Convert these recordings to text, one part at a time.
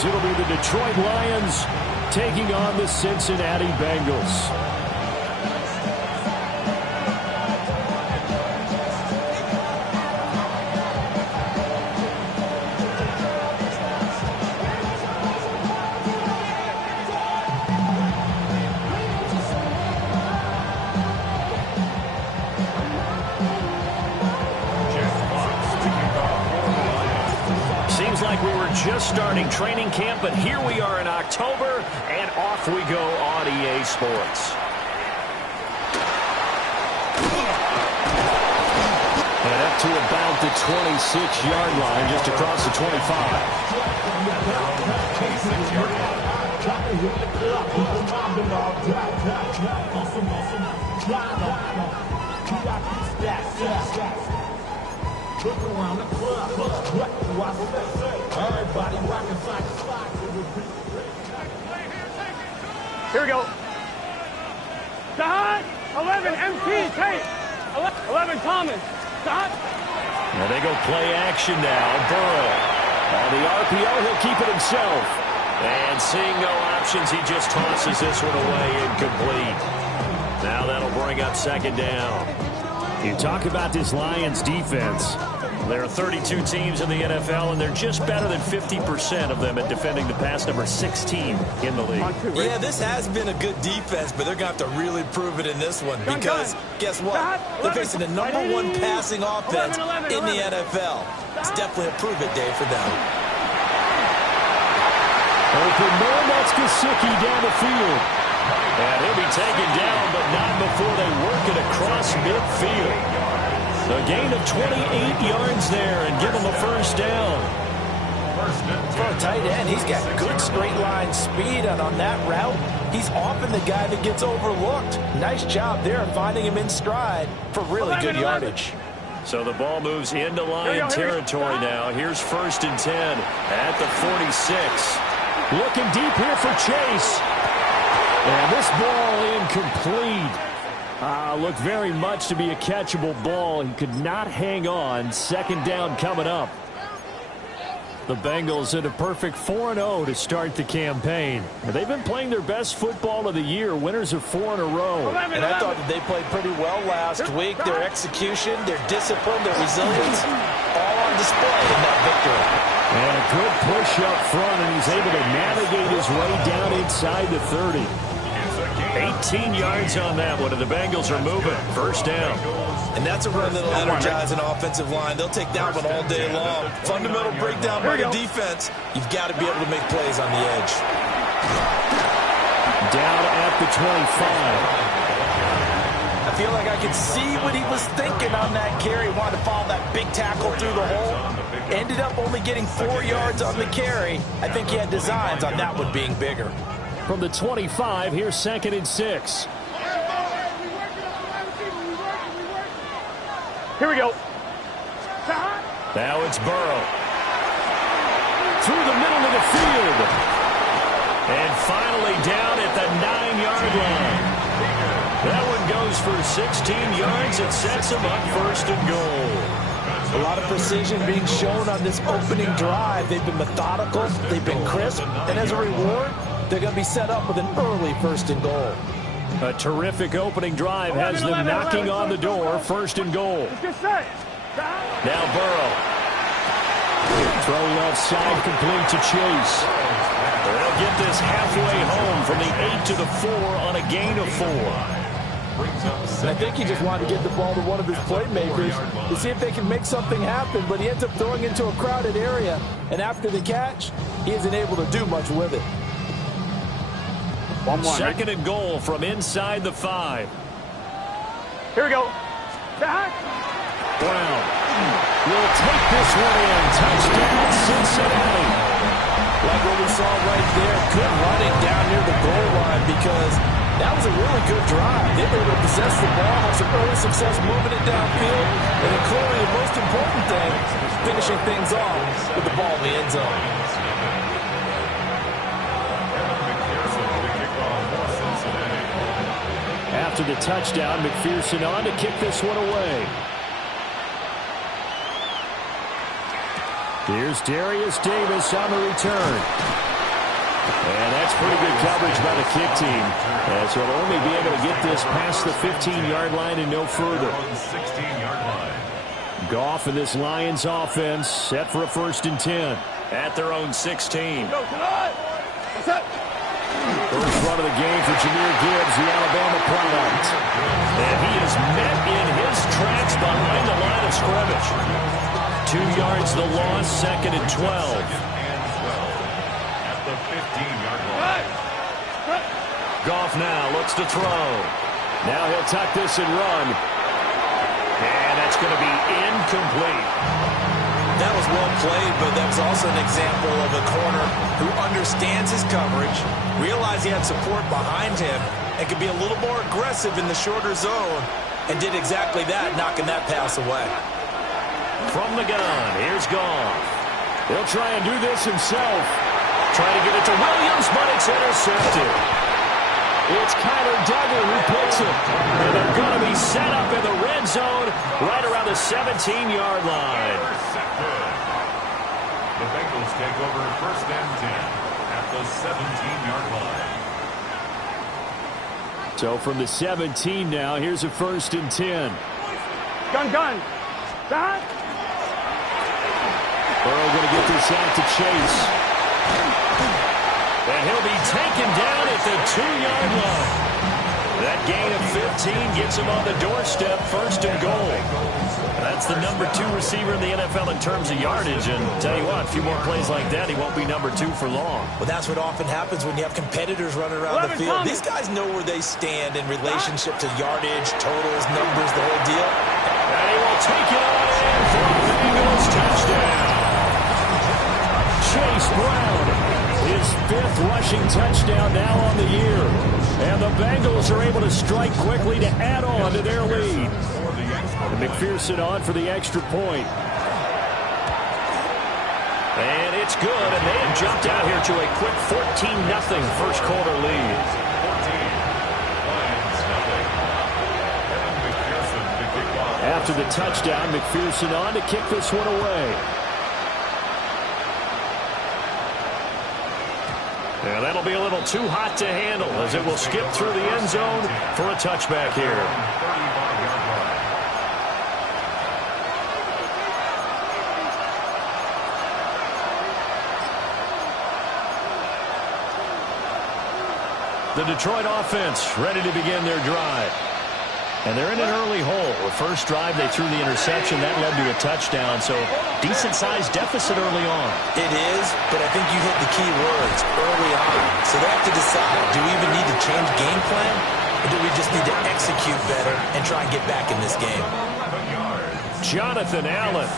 as it'll be the Detroit Lions taking on the Cincinnati Bengals. Like we were just starting training camp, but here we are in October, and off we go on EA Sports. And up to about the 26-yard line, just across the 25. Look around the club, what do I say? Everybody rocking socks. Here we go. Shot. 11 MT tape. 11 Thomas. Shot. Now they go play action now. Burrow. On the RPO, he'll keep it himself. And seeing no options, he just tosses this one away incomplete. Now that'll bring up second down. You talk about this Lions defense. There are 32 teams in the NFL, and they're just better than 50% of them at defending the pass, number 16 in the league. Yeah, this has been a good defense, but they're going to have to really prove it in this one because, guess what? They're facing the number one passing offense in the NFL. It's definitely a prove-it day for them. Open man, that's Gesicki down the field. And he'll be taken down, but not before they work it across midfield. A gain of 28 yards there and give him a first down. For a tight end, he's got good straight line speed, and on that route, he's often the guy that gets overlooked. Nice job there finding him in stride for really good yardage. So the ball moves into Lion territory now. Here's 1st and 10 at the 46. Looking deep here for Chase. And this ball incomplete. Looked very much to be a catchable ball. He could not hang on. Second down coming up. The Bengals in a perfect 4-0 to start the campaign. They've been playing their best football of the year. Winners of 4 in a row. And I thought that they played pretty well last week. Their execution, their discipline, their resilience, all on display in that victory. And a good push up front, and he's able to navigate his way down inside the 30. 18 yards on that one, and the Bengals are moving. First down. And that's a run that'll energize an offensive line. They'll take that one all day long. Fundamental breakdown by the defense. You've got to be able to make plays on the edge. Down at the 25. I feel like I could see what he was thinking on that carry. He wanted to follow that big tackle through the hole. Ended up only getting 4 yards on the carry. I think he had designs on that one being bigger. From the 25, here's 2nd and 6. Here we go. Now it's Burrow. Through the middle of the field. And finally down at the 9-yard line. That one goes for 16 yards. It sets him up 1st and goal. A lot of precision being shown on this opening drive. They've been methodical. They've been crisp. And as a reward, they're going to be set up with an early 1st and goal. A terrific opening drive has them knocking on the door. 1st and goal. Now Burrow. Throw left side complete to Chase. They'll get this halfway home from the 8 to the 4 on a gain of 4. I think he just wanted to get the ball to one of his playmakers to see if they can make something happen, but he ends up throwing into a crowded area, and after the catch, he isn't able to do much with it. 2nd and goal from inside the 5. Here we go. Brown will take this one in. Touchdown, Cincinnati. Like what we saw right there, good running down near the goal line because that was a really good drive. They were able to possess the ball, have some early success moving it downfield, and then clearly the most important thing, finishing things off with the ball in the end zone. After the touchdown, McPherson on to kick this one away. Here's Darius Davis on the return. And that's pretty good coverage by the kick team. As they'll only be able to get this past the 15-yard line and no further. 16-yard line. Goff and this Lions offense set for a 1st and 10. At their own 16. What's up? First run of the game for Jahmyr Gibbs, the Alabama product. And he is met in his tracks behind the line of scrimmage. 2 yards the loss, 2nd and 12. At the 15-yard line. Goff now looks to throw. Now he'll tuck this and run. And that's going to be incomplete. That was well played, but that was also an example of a corner who understands his coverage, realized he had support behind him, and could be a little more aggressive in the shorter zone, and did exactly that, knocking that pass away. From the gun, here's Goff. He'll try and do this himself. Trying to get it to Williams, but it's intercepted. It's Kyler Duggar who picks it. And they're going to be set up in the red zone right around the 17-yard line. The Bengals take over 1st and 10 at the 17-yard line. So from the 17 now, here's a 1st and 10. Gun. Stop. Burrow going to get this out to Chase. And he'll be taken down at the 2-yard line. That gain of 15 gets him on the doorstep, 1st and goal. That's the number 2 receiver in the NFL in terms of yardage. And tell you what, a few more plays like that, he won't be number 2 for long. Well, that's what often happens when you have competitors running around the field. These guys know where they stand in relationship to yardage, totals, numbers, the whole deal. And he will take it on in for a Bengals touchdown. Chase Brown, his 5th rushing touchdown now on the year. And the Bengals are able to strike quickly to add on to their lead. And McPherson on for the extra point. And it's good, and they have jumped out here to a quick 14-0 first quarter lead. 14, After the touchdown, McPherson on to kick this one away. And that'll be a little too hot to handle as it will skip through the end zone for a touchback here. The Detroit offense ready to begin their drive. And they're in an early hole. The first drive, they threw the interception. That led to a touchdown, so decent-sized deficit early on. It is, but I think you hit the key words, early on. So they have to decide, do we even need to change game plan, or do we just need to execute better and try and get back in this game? Jonathan Allen.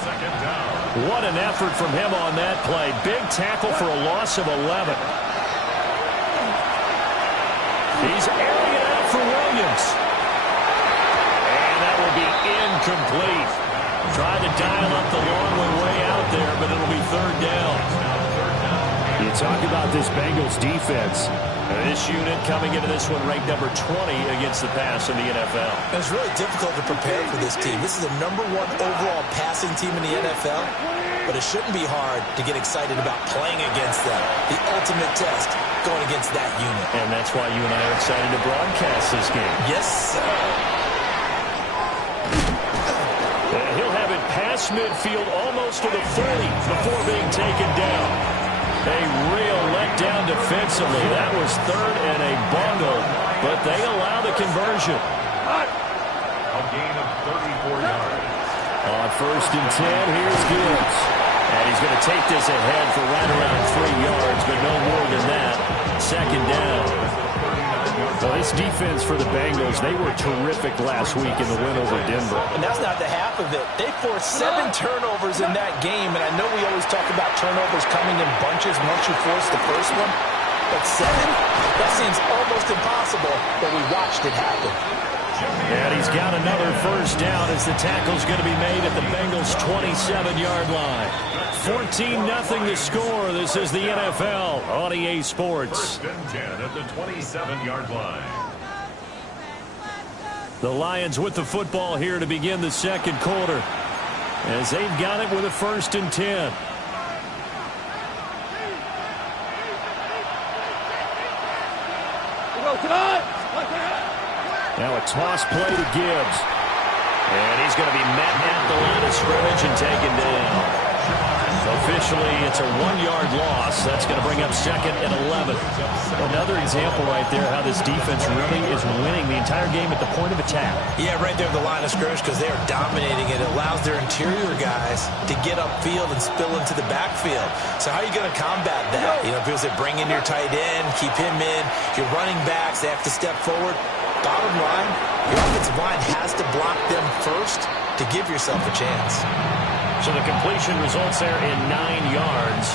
What an effort from him on that play. Big tackle for a loss of 11. He's airing it out for Williams. Be incomplete. Tried to dial up the long way out there, but it'll be 3rd down. You talk about this Bengals defense. This unit coming into this one ranked number 20 against the pass in the NFL. It's really difficult to prepare for this team. This is the number 1 overall passing team in the NFL, but it shouldn't be hard to get excited about playing against them. The ultimate test going against that unit. And that's why you and I are excited to broadcast this game. Yes, sir. He'll have it past midfield almost to the 30 before being taken down. A real letdown defensively. That was 3rd and a bungle, but they allow the conversion. A gain of 34 yards. On 1st and 10, here's Gibbs. And he's going to take this ahead for right around 3 yards, but no more than that. 2nd down. Well, this defense for the Bengals, they were terrific last week in the win over Denver. And that's not the half of it. They forced 7 turnovers in that game, and I know we always talk about turnovers coming in bunches once you force the first one. But 7? That seems almost impossible, but we watched it happen. And he's got another 1st down as the tackle's going to be made at the Bengals' 27-yard line. 14-0 the score. This is the NFL on EA Sports. 1st and 10 at the 27-yard line. The Lions with the football here to begin the 2nd quarter, as they've got it with a 1st and 10. Now a toss play to Gibbs. And he's going to be met at the line of scrimmage and taken down. Officially, it's a 1-yard loss. That's going to bring up 2nd and 11. Another example right there how this defense really is winning the entire game at the point of attack. Yeah, right there at the line of scrimmage because they are dominating it. It allows their interior guys to get upfield and spill into the backfield. So how are you going to combat that? You know, because they bring in your tight end, keep him in. Your running backs, they have to step forward. Bottom line, your offensive line has to block them first to give yourself a chance. So the completion results there in 9 yards.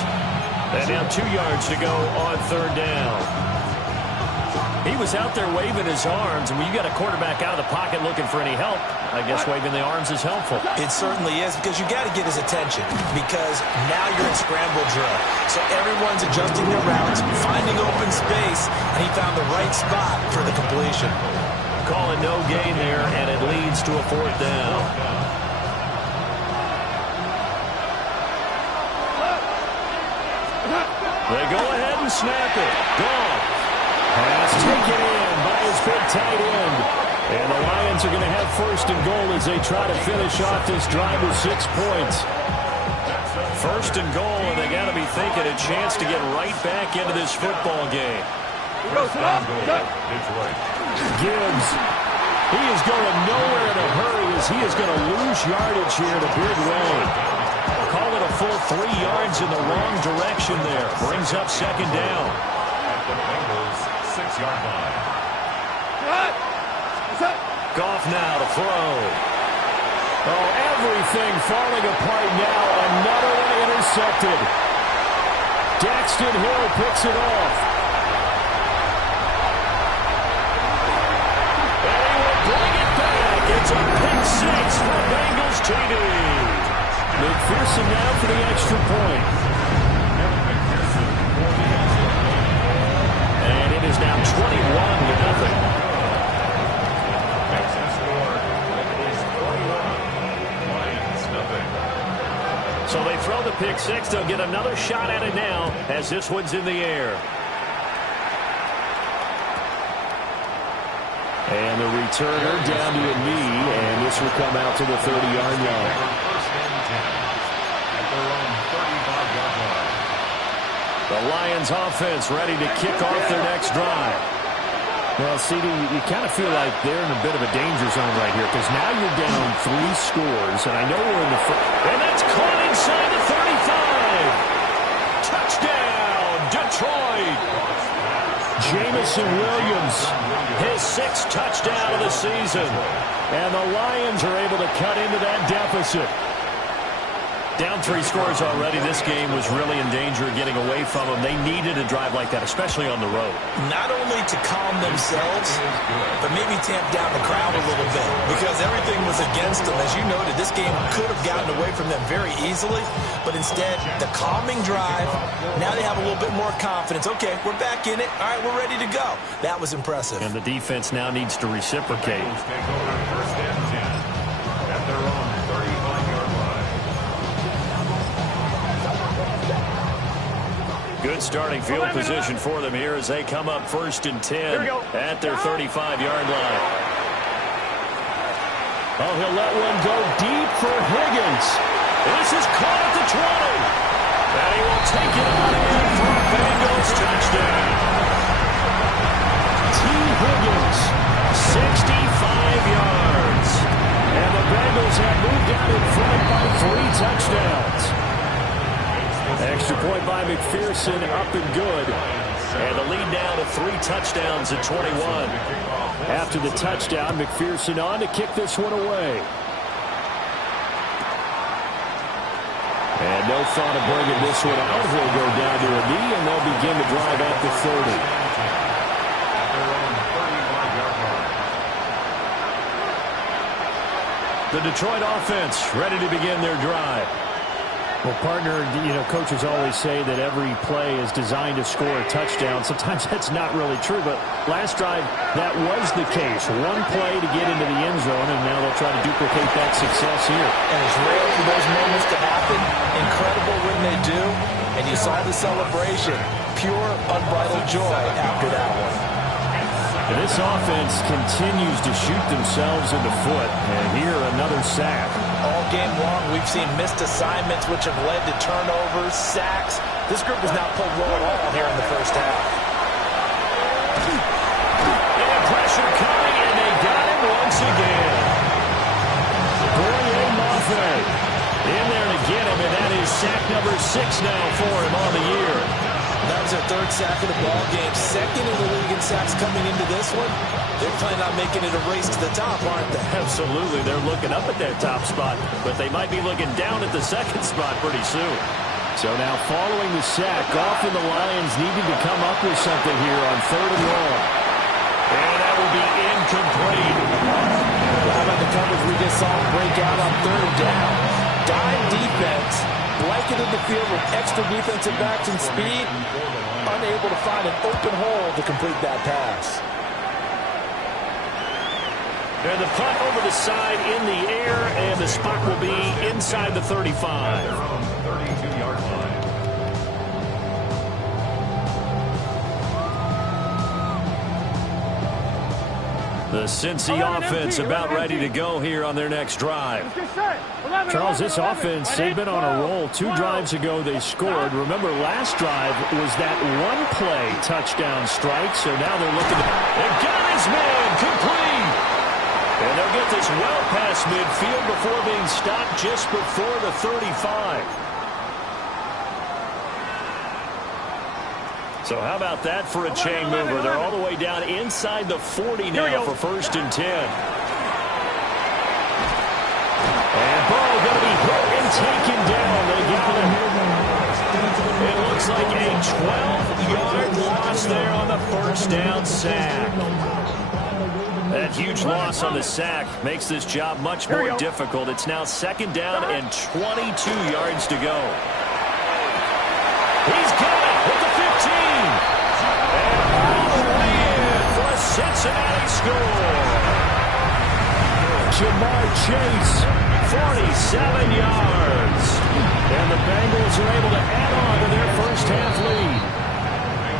And now 2 yards to go on 3rd down. He was out there waving his arms, and when you got a quarterback out of the pocket looking for any help, I guess waving the arms is helpful. It certainly is, because you got to get his attention, because now you're in scramble drill. So everyone's adjusting their routes, finding open space, and he found the right spot for the completion. Calling no gain there, and it leads to a 4th down. They go ahead and snap it. Goff. Pass taken in by his big tight end. And the Lions are going to have 1st and goal as they try to finish off this drive with 6 points. 1st and goal, and they got to be thinking a chance to get right back into this football game. Gibbs. He is going nowhere in a hurry as he is going to lose yardage here in a big way. Call it a full 3 yards in the wrong direction there. Brings up 2nd down. At the Bengals' 6-yard line. Goff now to throw. Oh, everything falling apart now. Another one intercepted. Daxton Hill picks it off. And he will bring it back. It's a pick 6 for Bengals TD. McPherson now for the extra point. And it is now 21-0. So they throw the pick 6. They'll get another shot at it now as this one's in the air. And the returner down to a knee, and this will come out to the 30-yard line. The Lions offense ready to kick off their next drive. Well, CD, you kind of feel like they're in a bit of a danger zone right here because now you're down 3 scores, and I know we're in the first. And that's caught inside the 35. Touchdown, Detroit. Jamison Williams, his 6th touchdown of the season. And the Lions are able to cut into that deficit. Down 3 scores already. This game was really in danger of getting away from them. They needed a drive like that, especially on the road. Not only to calm themselves, but maybe tamp down the crowd a little bit, because everything was against them. As you noted, this game could have gotten away from them very easily, but instead, the calming drive, now they have a little bit more confidence. Okay, we're back in it. All right, we're ready to go. That was impressive. And the defense now needs to reciprocate. First and 10 at their own 35-yard line. Good starting field position for them here as they come up 1st and 10 at their 35-yard line. Oh, he'll let one go deep for Higgins. This is caught at the 20. And he will take it on in for a Bengals touchdown. T. Higgins, 65 yards. And the Bengals have moved out in front by 3 touchdowns. Extra point by McPherson, up and good. And the lead now to 3 touchdowns at 21. After the touchdown, McPherson on to kick this one away. And no thought of bringing this one out. He'll go down to a knee, and they'll begin the drive at the 30. The Detroit offense ready to begin their drive. Well, partner, you know, coaches always say that every play is designed to score a touchdown. Sometimes that's not really true, but last drive, that was the case. One play to get into the end zone, and now they'll try to duplicate that success here. And it's rare for those moments to happen. Incredible when they do. And you saw the celebration. Pure, unbridled joy after that one. And this offense continues to shoot themselves in the foot. And here, another sack. All game long, we've seen missed assignments, which have led to turnovers, sacks. This group has not played well at all here in the first half. And pressure coming, and they got him once again. Boye Mafe In there to get him, and that is sack number 6 now for him on the year. That was their third sack of the ball game. Second in the league in sacks coming into this one. They're planning on making it a race to the top, aren't they? Absolutely. They're looking up at that top spot, but they might be looking down at the second spot pretty soon. So now following the sack, often the Lions needing to come up with something here on 3rd and long. And that will be incomplete. How about the coverage we just saw break out on 3rd down? Dime defense, blanketed the field with extra defensive backs and speed, unable to find an open hole to complete that pass. And the punt over the side in the air, and the spot will be inside the 35. 32-yard line. The Cincy offense about ready to go here on their next drive. Charles, this offense, they've been on a roll. 2 drives ago, they scored. Remember, last drive was that one-play touchdown strike, so now they're looking to... They got his man complete. And they'll get this well past midfield before being stopped just before the 35. So how about that for a chain mover? They're all the way down inside the 40 now for 1st and 10. And ball going to be hit and taken down. They got him. It looks like a 12-yard loss there on the 1st down sack. That huge loss on the sack makes this job much more difficult. It's now 2nd down and 22 yards to go. He's got it with the 15. And all the way in for a Cincinnati score. Jamar Chase, 47 yards. and the Bengals are able to add on to their first half lead.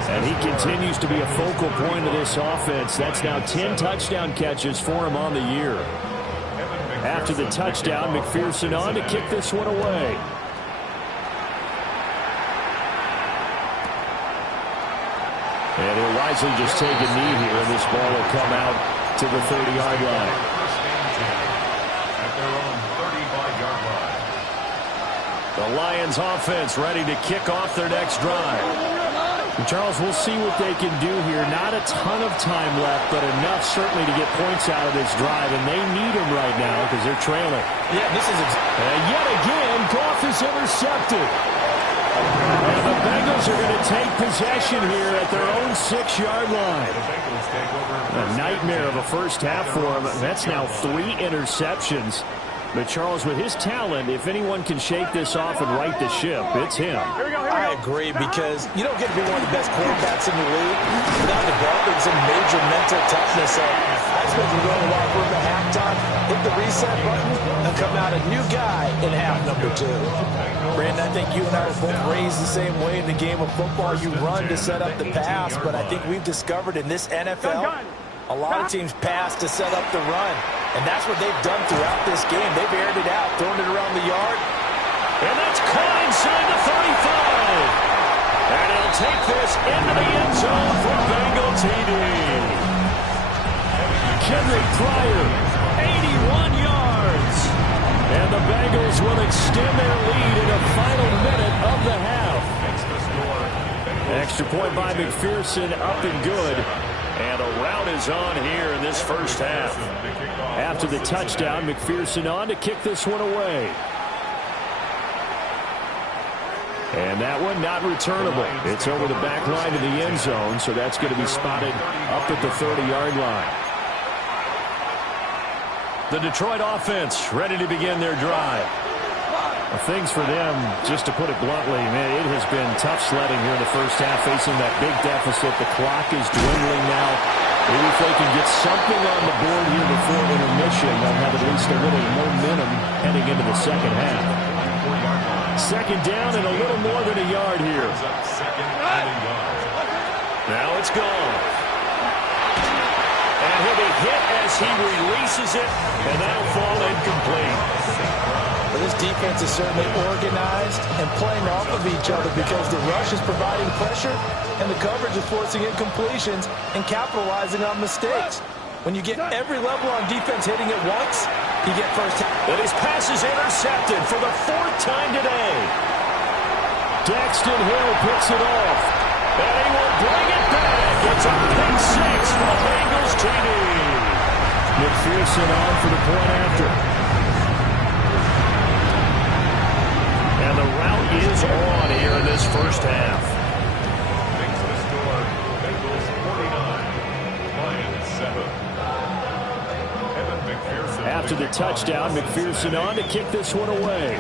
And he continues to be a focal point of this offense. That's now 10 touchdown catches for him on the year. After the touchdown, McPherson on to kick this one away. And he'll wisely just take a knee here, and this ball will come out to the 30-yard line. At their own 35-yard line. The Lions offense ready to kick off their next drive. And Charles, we'll see what they can do here. Not a ton of time left, but enough certainly to get points out of this drive, and they need them right now because they're trailing. Yeah, this is... And yet again, Goff is intercepted. And the Bengals are going to take possession here at their own 6-yard line. A nightmare of a first half for him. That's now 3 interceptions. But Charles, with his talent, if anyone can shake this off and right the ship, it's him. I agree, because you don't get to be one of the best quarterbacks in the league without developing some major mental toughness. So I expect you to go in the locker room at halftime, hit the reset button, and come out a new guy in half number 2. Brandon, I think you and I were both raised the same way in the game of football. You run to set up the pass, but I think we've discovered in this NFL, a lot of teams pass to set up the run. And that's what they've done throughout this game. They've aired it out, thrown it around the yard. And that's caught inside the 35. And he'll take this into the end zone for Bengal TD. Kendrick Pryor, 81 yards. And the Bengals will extend their lead in the final minute of the half. Extra point by McPherson, up and good. And a rout is on here in this first half. After the touchdown, McPherson on to kick this one away. And that one not returnable. It's over the back line of the end zone, so that's going to be spotted up at the 30-yard line. The Detroit offense ready to begin their drive. Well, things for them, just to put it bluntly, man, it has been tough sledding here in the first half, facing that big deficit. The clock is dwindling now. Maybe if they can get something on the board here before intermission, they'll have at least a little momentum heading into the second half. 2nd down and a little more than a yard here. Now it's gone. hit as he releases it, and that'll fall incomplete. Well, this defense is certainly organized and playing off of each other because the rush is providing pressure and the coverage is forcing incompletions and capitalizing on mistakes. When you get every level on defense hitting at once, you get first. And his pass is intercepted for the 4th time today. Daxton Hill picks it off. And he will bring it back. It's a pick 6 for the Bengals TD. McPherson on for the point after. And the route is on here in this first half. Bengals score. Bengals 49. Lions 7. Evan McPherson. After the touchdown, McPherson on to kick this one away.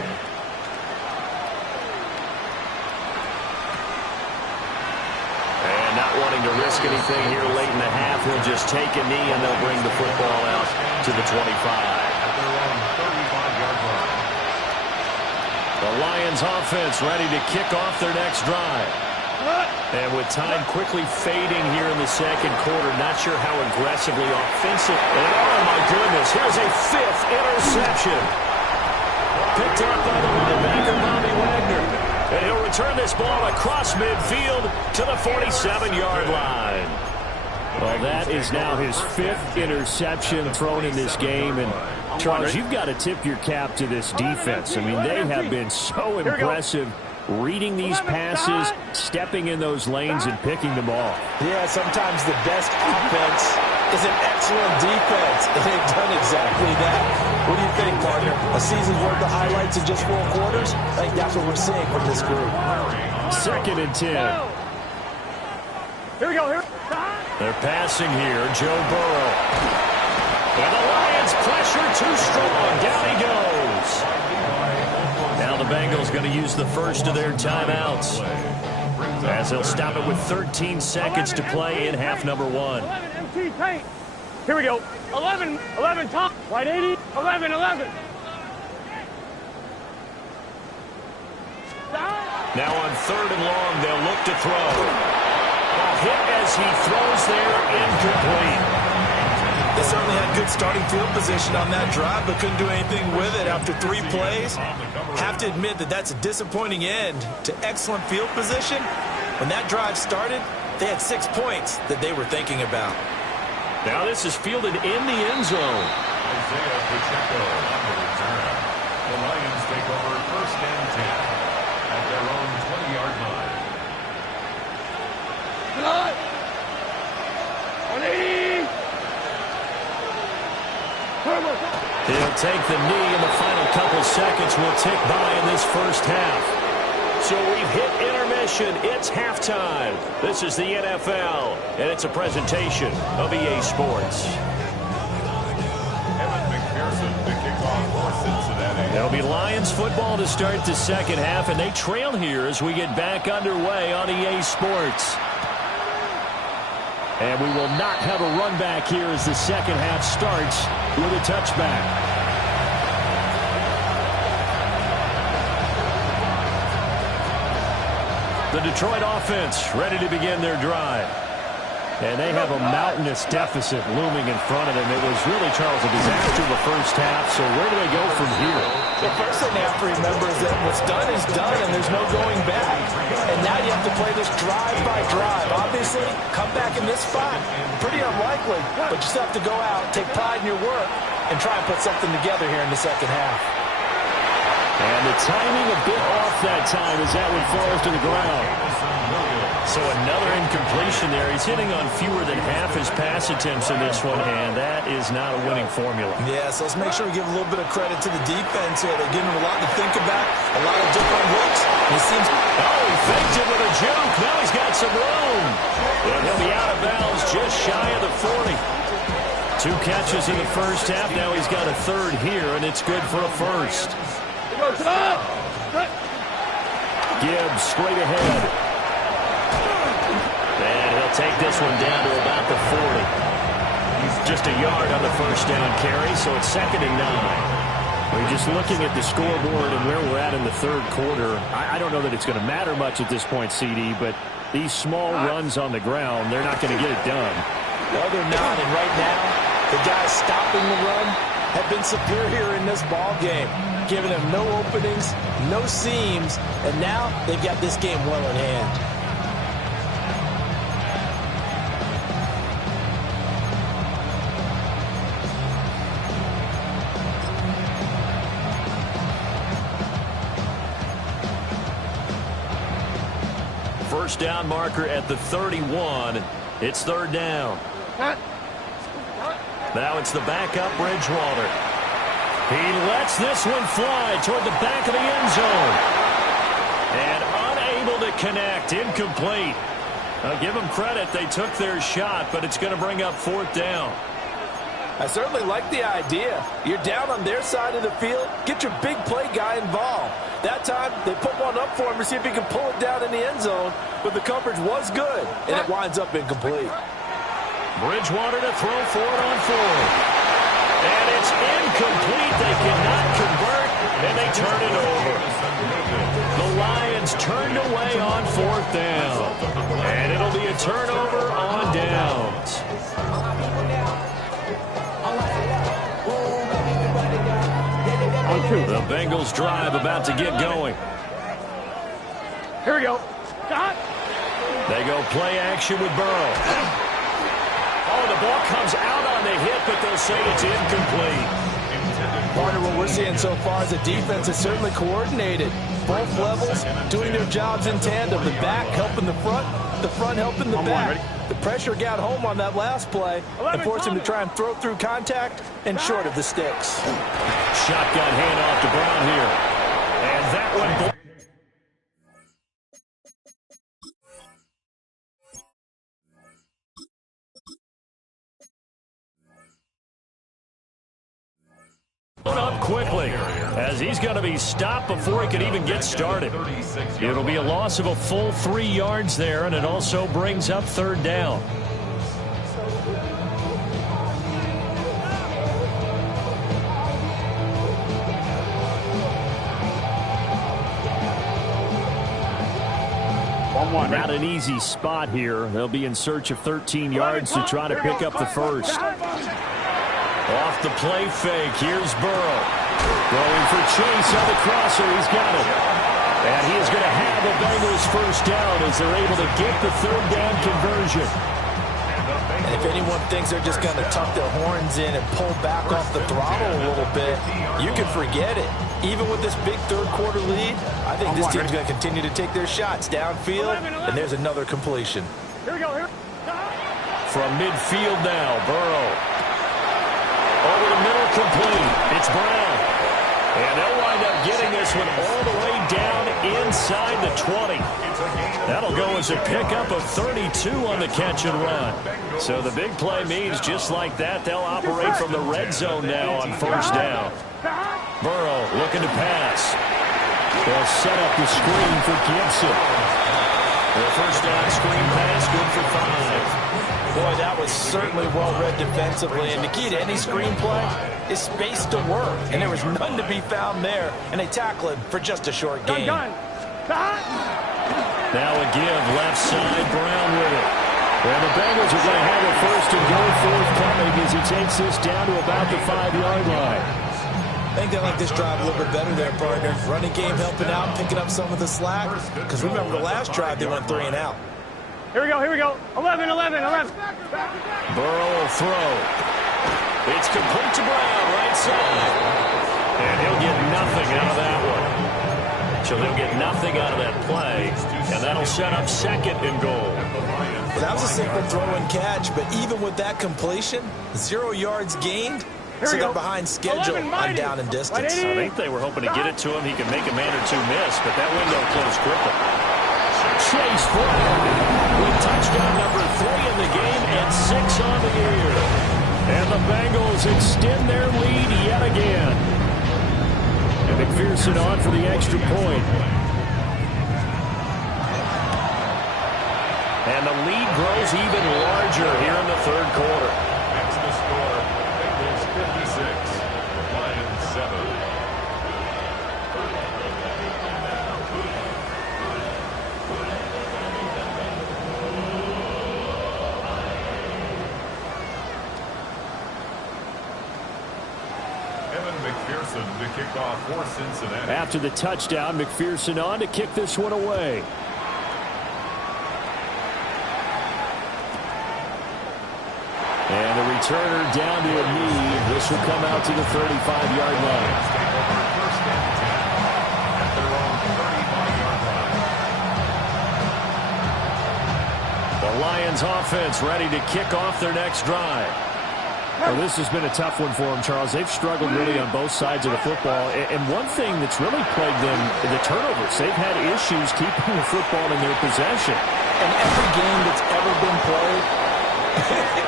And not wanting to risk anything here late in the half, he'll just take a knee and they'll bring the football out to the 25. At their own 35-yard line. The Lions offense ready to kick off their next drive. And with time quickly fading here in the second quarter, not sure how aggressively offensive. And oh my goodness, here's a 5th interception. Picked up by the linebacker, Bobby Wagner. And he'll return this ball across midfield to the 47-yard line. Well, that is now his 5th interception thrown in this game. And Charles, you've got to tip your cap to this defense. I mean, they have been so impressive reading these passes, stepping in those lanes, and picking them off. Yeah, sometimes the best offense is an excellent defense, and they've done exactly that. What do you think, partner? A season's worth of highlights in just 4 quarters? I think that's what we're seeing from this group. 2nd and 10. Here we go. Here. They're passing here, Joe Burrow. And the Lions pressure too strong. Down he goes. Now the Bengals going to use the first of their timeouts, as they'll stop it with 13 seconds to play in half number 1. 11 MT paint. Here we go. 11 top. White 80. 11. Now on 3rd and long, they'll look to throw. A hit as he throws there, incomplete. They certainly had good starting field position on that drive, but couldn't do anything with it after 3 plays. Have to admit that that's a disappointing end to excellent field position. When that drive started, they had 6 points that they were thinking about. Now this is fielded in the end zone. Isaiah Pacheco on the return. The Lions take over 1st and 10 at their own 20-yard line. 180. He'll take the knee, and the final couple seconds will tick by in this first half. So we've hit intermission. It's halftime. This is the NFL, and it's a presentation of EA Sports. Evan McPherson to kick off for Cincinnati. There'll be Lions football to start the second half, and they trail here as we get back underway on EA Sports. And we will not have a run back here as the second half starts with a touchback. The Detroit offense ready to begin their drive. And they have a mountainous deficit looming in front of them. It was really, Charles, a disaster the first half. So where do they go from here? The first thing they have to remember is that what's done is done, and there's no going back. And now you have to play this drive by drive. Obviously, come back in this spot. Pretty unlikely, but you still have to go out, take pride in your work, and try and put something together here in the second half. And the timing a bit off that time as that one falls to the ground. So another incompletion there. He's hitting on fewer than half his pass attempts in this one, and that is not a winning formula. Yeah, so let's make sure we give a little bit of credit to the defense here. They're giving him a lot to think about, a lot of different looks. And it seems... Oh, he faked it with a juke. Now he's got some room. And he'll be out of bounds just shy of the 40. 2 catches in the first half. Now he's got a 3rd here, and it's good for a first. Gibbs straight ahead. And he'll take this one down to about the 40. Just a yard on the first down carry, so it's 2nd and 9. We're just looking at the scoreboard and where we're at in the 3rd quarter. I don't know that it's going to matter much at this point, CD, but these small runs on the ground, they're not going to get it done. No, they're not, and right now, The guys stopping the run have been superior in this ball game, giving them no openings, no seams, and now they've got this game well in hand. First down marker at the 31. It's third down. Now it's the backup Bridgewater. He lets this one fly toward the back of the end zone. And unable to connect. Incomplete. I'll give them credit. They took their shot, but it's going to bring up fourth down. I certainly like the idea. You're down on their side of the field. Get your big play guy involved. That time, they put one up for him to see if he can pull it down in the end zone, but the coverage was good, and it winds up incomplete. Bridgewater to throw for it on fourth. And it's incomplete. They cannot convert, and they turn it over. The Lions turned away on fourth down. And it'll be a turnover on downs. The Bengals drive about to get going. Here we go. They go play action with Burrow. Oh, the ball comes out on the hit, but they'll say it's incomplete. Partner, what we're seeing so far is the defense is certainly coordinated. Both levels doing their jobs in tandem. The back helping the front helping the back. The pressure got home on that last play and forced him to try and throw through contact and short of the sticks. Shotgun handoff to Brown here. And that one... up quickly as he's going to be stopped before he can even get started. It'll be a loss of a full 3 yards there, and it also brings up third down. Not an easy spot here. They'll be in search of 13 yards to try to pick up the first. Off the play fake, here's Burrow. Going for Chase on the crosser, he's got it. And he is going to have the Bengals first down as they're able to get the third down conversion. And if anyone thinks they're just going to tuck their horns in and pull back off the throttle a little bit, you can forget it. Even with this big third quarter lead, I think this team's going to continue to take their shots downfield, and there's another completion. Here we go. From midfield now, Burrow. Over the middle, complete. It's Brown. And they'll wind up getting this one all the way down inside the 20. That'll go as a pickup of 32 on the catch and run. So the big play means just like that, they'll operate from the red zone now on first down. Burrow looking to pass. They'll set up the screen for Gibson. The first down screen pass, good for 5. Boy, that was certainly well-read defensively, and the key to any screenplay is space to work, and there was none to be found there, and they tackle it for just a short gain. Now a give, left side, Brown with it. And the Bengals are going to have a first and goal forthcoming as he takes this down to about the 5-yard line. I think they like this drive a little bit better there, partner. Running game helping out, picking up some of the slack, because remember the last drive they went 3 and out. Here we go. 11. Burrow will throw. It's complete to Brown, right side. And he'll get nothing out of that one. So they'll get nothing out of that play, and that'll set up second and goal. Well, that was a simple throw and catch, but even with that completion, 0 yards gained, so they're behind schedule on down and distance. I think they were hoping to get it to him. He could make a man or two miss, but that window closed quickly. Chase Brown with touchdown number 3 in the game and 6 on the year. And the Bengals extend their lead yet again. And McPherson on for the extra point. And the lead grows even larger here in the third quarter. That's the score. Bengals 56, Lions 7. McPherson to kick off for Cincinnati. After the touchdown, McPherson on to kick this one away. And the returner down to a knee. This will come out to the 35-yard line. Take over first and 10 at their own 35-yard line. The Lions offense ready to kick off their next drive. Well, this has been a tough one for them, Charles. They've struggled really on both sides of the football. And one thing that's really plagued them, the turnovers. They've had issues keeping the football in their possession. And every game that's ever been played,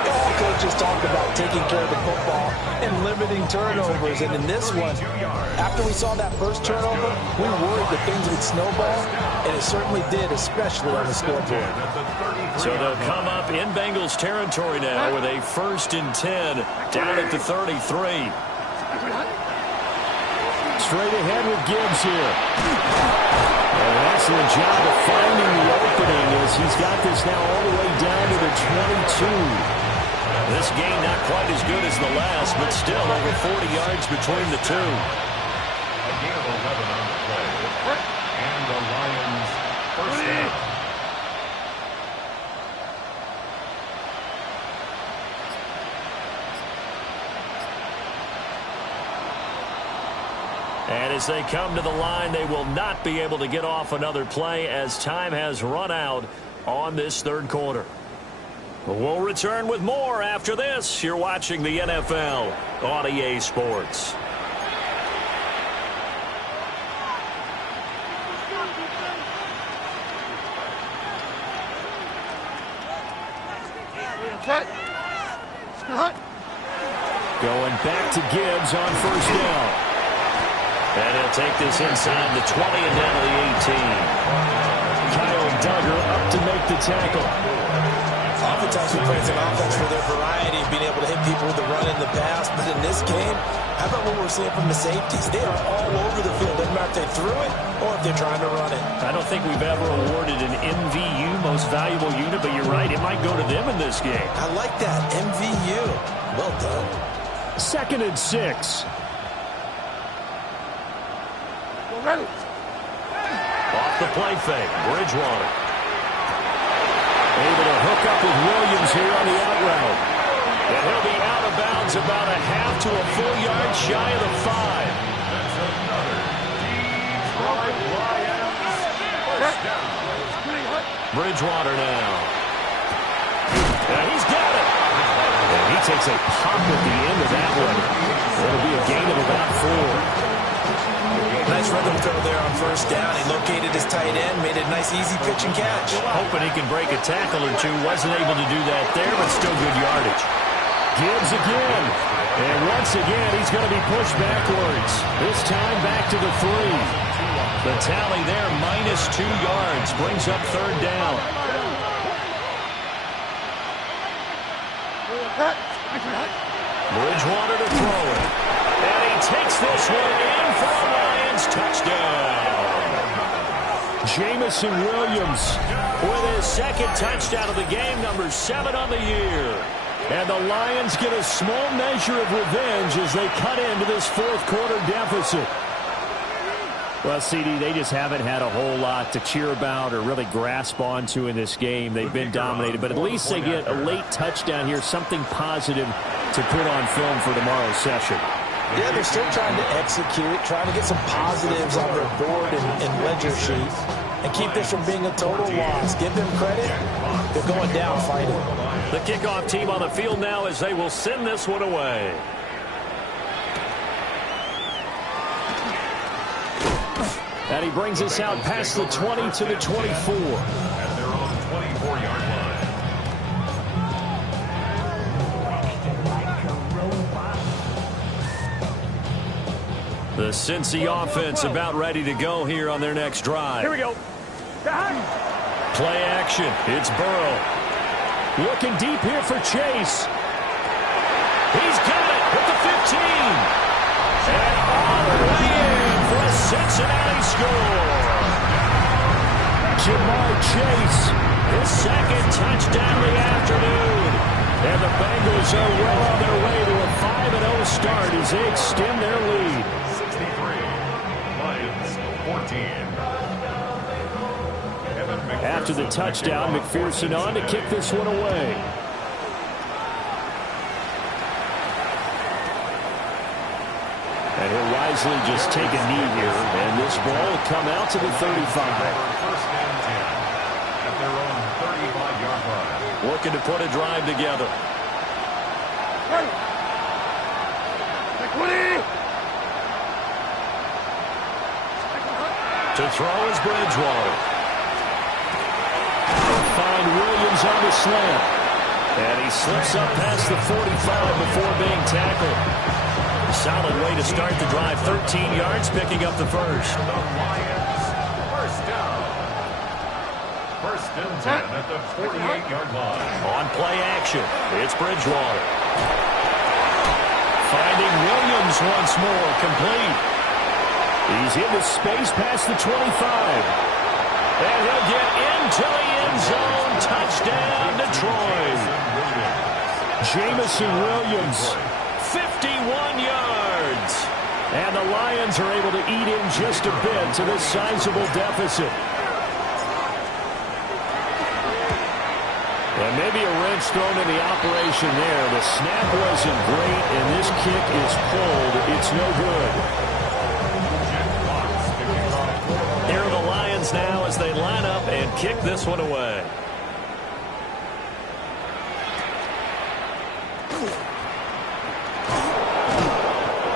all coaches talk about taking care of the football and limiting turnovers. And in this one, after we saw that first turnover, we worried that things would snowball, and it certainly did, especially on the scoreboard. So they'll come up in Bengals territory now with a 1st and 10 down at the 33. Straight ahead with Gibbs here. And an excellent job of finding the opening as he's got this now all the way down to the 22. This game not quite as good as the last, but still over 40 yards between the two. A gain of 11 on the play. And the Lions first down. And as they come to the line, they will not be able to get off another play as time has run out on this third quarter. We'll return with more after this. You're watching the NFL on EA Sports. Going back to Gibbs on first down. And he'll take this inside the 20 and down to the 18. Kyle Duggar up to make the tackle. Oftentimes we praise an offense for their variety of being able to hit people with the run in the pass. But in this game, how about what we're seeing from the safeties? They are all over the field. Doesn't matter if they threw it or if they're trying to run it. I don't think we've ever awarded an MVU, most valuable unit, but you're right. It might go to them in this game. I like that. MVU. Well done. 2nd and 6. Off the play fake, Bridgewater. Able to hook up with Williams here on the out route. And he'll be out of bounds about a half to a full yard shy of the 5. That's another Detroit Lions first down. Bridgewater now. And he's got it. And he takes a pop at the end of that one. It'll be a gain of about 4. Nice rhythm throw there on first down. He located his tight end, made a nice easy pitch and catch. Hoping he can break a tackle or two. Wasn't able to do that there, but still good yardage. Gibbs again. And once again, he's going to be pushed backwards. This time back to the 3. The tally there, -2 yards, brings up third down. Bridgewater to throw it. And he takes this one in for a Lions touchdown. Jamison Williams With his 2nd touchdown of the game, number 7 on the year. and the Lions get a small measure of revenge as they cut into this 4th quarter deficit. Well, CD, they just haven't had a whole lot to cheer about or really grasp onto in this game. They've been dominated, but at least they get a late touchdown here, something positive to put on film for tomorrow's session. Yeah, they're still trying to execute, trying to get some positives on their board and ledger sheet and keep this from being a total loss. Give them credit. They're going down fighting. The kickoff team on the field now as they will send this one away. And he brings us out past the 20 to the 24. At their own 24-yard line. The Cincy offense about ready to go here on their next drive. Here we go. Play action. It's Burrow. Looking deep here for Chase. He's got it at the 15. And all the way in for a Cincinnati score. Jamar Chase. His 2nd touchdown of the afternoon. And the Bengals are well on their way to a 5-0 start as they extend their lead. After the touchdown, McPherson on to kick this one away. And he'll wisely just take a knee here, and this ball will come out to the 35. First and 10 at their own 35-yard line. Looking to put a drive together. To throw is Bridgewater. They'll find Williams on the slant. And he slips up past the 45 before being tackled. A solid way to start the drive. 13 yards, picking up the first. The Lions, first down. First and 10 at the 48-yard line. On play action, it's Bridgewater. Finding Williams once more, complete. He's into space past the 25. And he'll get into the end zone. Touchdown, Detroit. Jameson Williams. 51 yards. And the Lions are able to eat in just a bit to this sizable deficit. And maybe a wrench thrown in the operation there. The snap wasn't great, and this kick is pulled. It's no good. Here are the Lions now as they line up and kick this one away.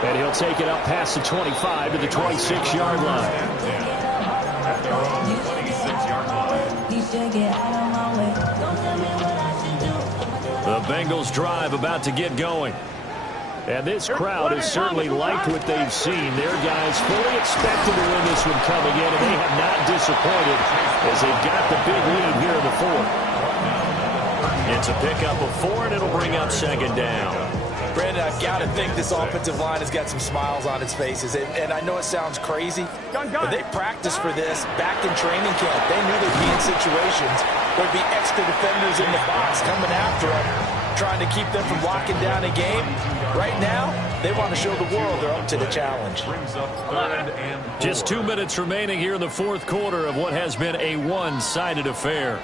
And he'll take it up past the 25 to the 26-yard line. At their own 26-yard line. The Bengals drive about to get going. And this crowd has certainly liked what they've seen. Their guys fully expected to win this one coming in, and they have not disappointed as they've got the big lead here in the fourth. It's a pickup of 4, and it'll bring up second down. Brandon, I've got to think this offensive line has got some smiles on its faces. And I know it sounds crazy, but they practiced for this back in training camp. They knew they'd be in situations where there'd be extra defenders in the box coming after them, trying to keep them from locking down a game. Right now, they want to show the world they're up to the challenge. Just 2 minutes remaining here in the fourth quarter of what has been a one-sided affair.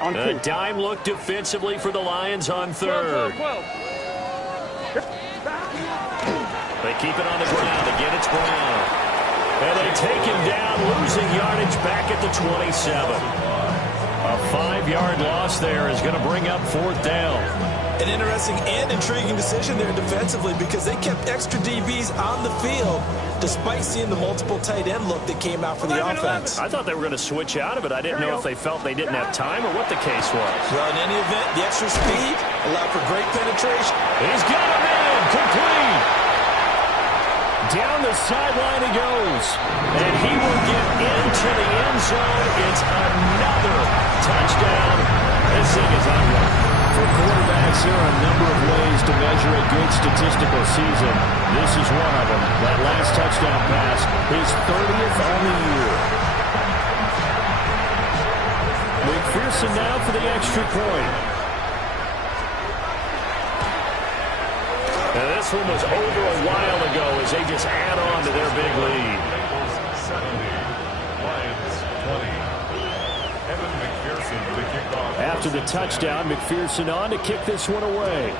A dime look defensively for the Lions on third. They keep it on the ground. Again, it's Brown. And they take him down, losing yardage back at the 27. A 5-yard loss there is going to bring up fourth down. An interesting and intriguing decision there defensively because they kept extra DBs on the field despite seeing the multiple tight end look that came out for the offense. I thought they were going to switch out of it. I didn't know if they felt they didn't have time or what the case was. Well, in any event, the extra speed allowed for great penetration. He's got him in, complete. Down the sideline he goes. And he will get into the end zone. It's another touchdown. This thing is unreal. For quarterbacks, there are a number of ways to measure a good statistical season. This is one of them. That last touchdown pass, his 30th on the year. McPherson now for the extra point. And this one was over a while ago as they just add on to their big lead. 70, Lions 20. Evan McPherson for the kickoff. After the touchdown, McPherson on to kick this one away.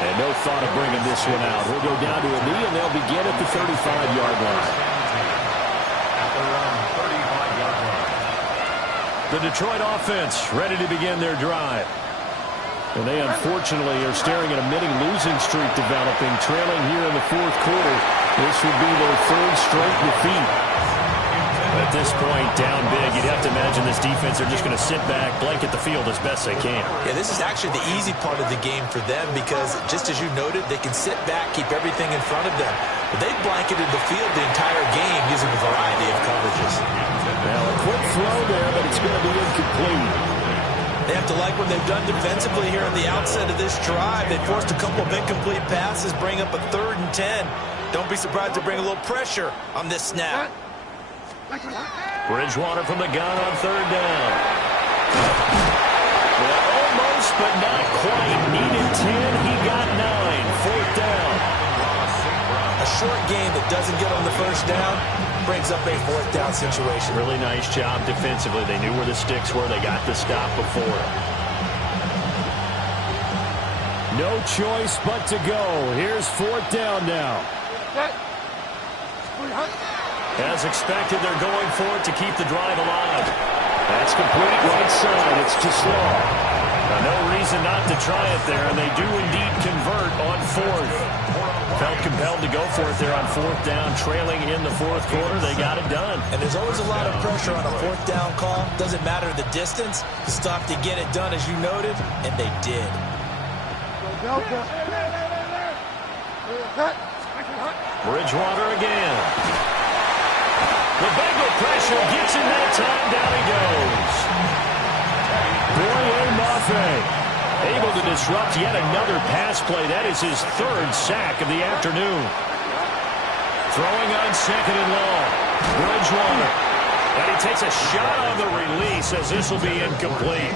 And no thought of bringing this one out. He'll go down to a knee, and they'll begin at the 35-yard line. At their own 35-yard line. The Detroit offense ready to begin their drive. And they unfortunately are staring at a mini losing streak developing, trailing here in the fourth quarter. This would be their third straight defeat. At this point, down big, you'd have to imagine this defense are just going to sit back, blanket the field as best they can. Yeah, this is actually the easy part of the game for them because, just as you noted, they can sit back, keep everything in front of them. But they've blanketed the field the entire game using a variety of coverages. Now, a quick throw there, but it's going to be incomplete. They have to like what they've done defensively here on the outset of this drive. They forced a couple of incomplete passes, bring up a 3rd and 10. Don't be surprised to bring a little pressure on this snap. Bridgewater from the gun on third down. Well, almost, but not quite. Needed 10. He got 9. Fourth down. A short game that doesn't get on the first down brings up a fourth down situation. Really nice job defensively. They knew where the sticks were. They got the stop before. No choice but to go. Here's fourth down now. As expected, they're going for it to keep the drive alive. That's complete right side. It's too slow. No reason not to try it there, and they do indeed convert on fourth. Felt compelled to go for it there on fourth down, trailing in the fourth quarter. They got it done. And there's always a lot of pressure on a fourth down call. Doesn't matter the distance. Stop to get it done, as you noted, and they did. Bridgewater again. The Bengal pressure gets him that time. Down he goes. Boye Mafe able to disrupt yet another pass play. That is his third sack of the afternoon. Throwing on second and long. Bridgewater. And he takes a shot on the release as this will be incomplete.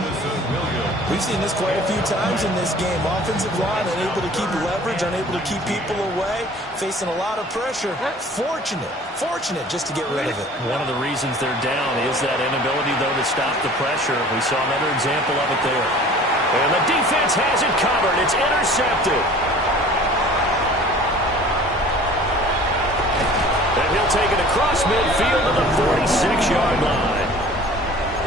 We've seen this quite a few times in this game. Offensive line unable to keep leverage, unable to keep people away, facing a lot of pressure. Fortunate just to get rid of it. One of the reasons they're down is that inability, though, to stop the pressure. We saw another example of it there. And the defense has it covered. It's intercepted. And he'll take it across midfield to the 46-yard line.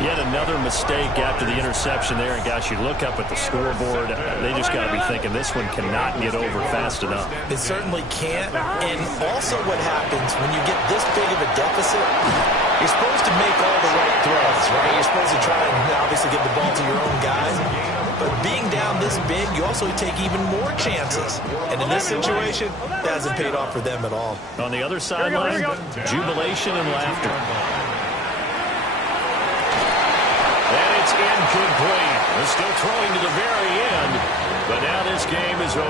Yet another mistake after the interception there. And, gosh, you look up at the scoreboard. They just got to be thinking this one cannot get over fast enough. It certainly can't. And also what happens when you get this big of a deficit, you're supposed to make all the right throws, right? You're supposed to try and obviously get the ball to your own guys. But being down this big, you also take even more chances. And in this situation, that hasn't paid off for them at all. On the other sideline, jubilation and laughter. And it's incomplete. They're still throwing to the very end. But now this game is over.